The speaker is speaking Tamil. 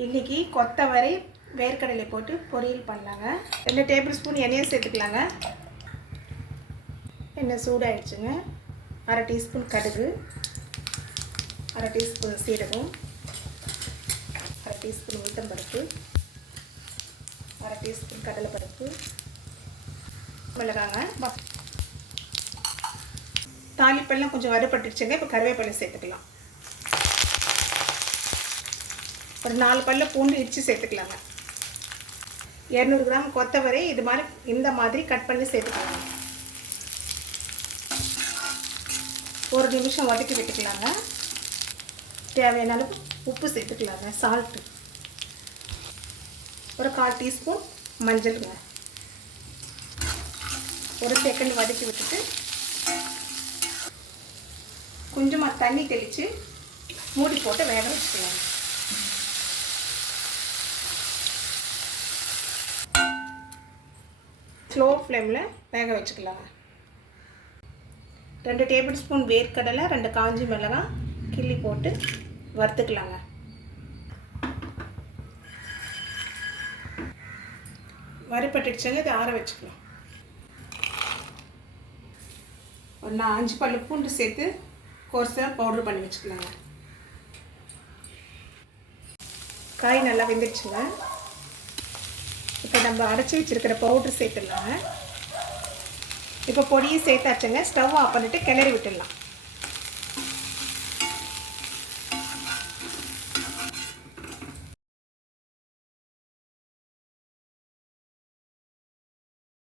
இன்றைக்கி கொத்தவரை வேர்க்கடலை போட்டு பொரியல் பண்ணலாங்க. 2 டேபிள் ஸ்பூன் எண்ணெயை சேர்த்துக்கலாங்க. எண்ணெய் சூடாகிடுச்சுங்க. 1/2 டீஸ்பூன் கடுகு, 1/2 டீஸ்பூன் சீரகம், 1/2 டீஸ்பூன் உளுத்தம்பருப்பு, 1/2 டீஸ்பூன் கடலைப்பருப்பு, மிளகாங்க. தாளிப்பெல்லாம் கொஞ்சம் வறுபட்டுருச்சுங்க. இப்போ கருவேப்பிலை சேர்த்துக்கலாம். ஒரு 4 பல்லு பூண்டு இடித்து சேர்த்துக்கலாங்க. 200 கிராம் கொத்தவரை இந்த மாதிரி கட் பண்ணி சேர்த்துக்கலாங்க. 1 நிமிஷம் வதக்கி விட்டுக்கலாங்க. தேவையான அளவு உப்பு சேர்த்துக்கலாங்க. சால்ட்டு ஒரு 1/4 டீஸ்பூன் மஞ்சளுங்க. 1 செகண்ட் வதக்கி விட்டுட்டு கொஞ்சமாக தண்ணி தெளித்து மூடி போட்டு வேக வச்சுக்கலாங்க. ஸ்லோ ஃப்ளேமில் வேக வச்சுக்கலாங்க. 2 டேபிள் ஸ்பூன் வேர்க்கடலை, 2 காஞ்சி மிளகாய் கிள்ளி போட்டு வறுத்துக்கலாங்க. வறுபட்டுடுச்சுங்க. இதை ஆற வச்சுக்கலாம். ஒரு 5 பல்லு பூண்டு சேர்த்து கோர்ஸாக பவுட்ரு பண்ணி வச்சுக்கலாங்க. காய் நல்லா வெந்துடுச்சுங்க. இப்போ நம்ம அரைச்சி வச்சுருக்கிற பவுட்ரு சேர்த்துடலாங்க. இப்போ பொடியை சேர்த்தாச்சுங்க. ஸ்டவ் ஆஃப் பண்ணிவிட்டு கிளறி விட்டுடலாம்.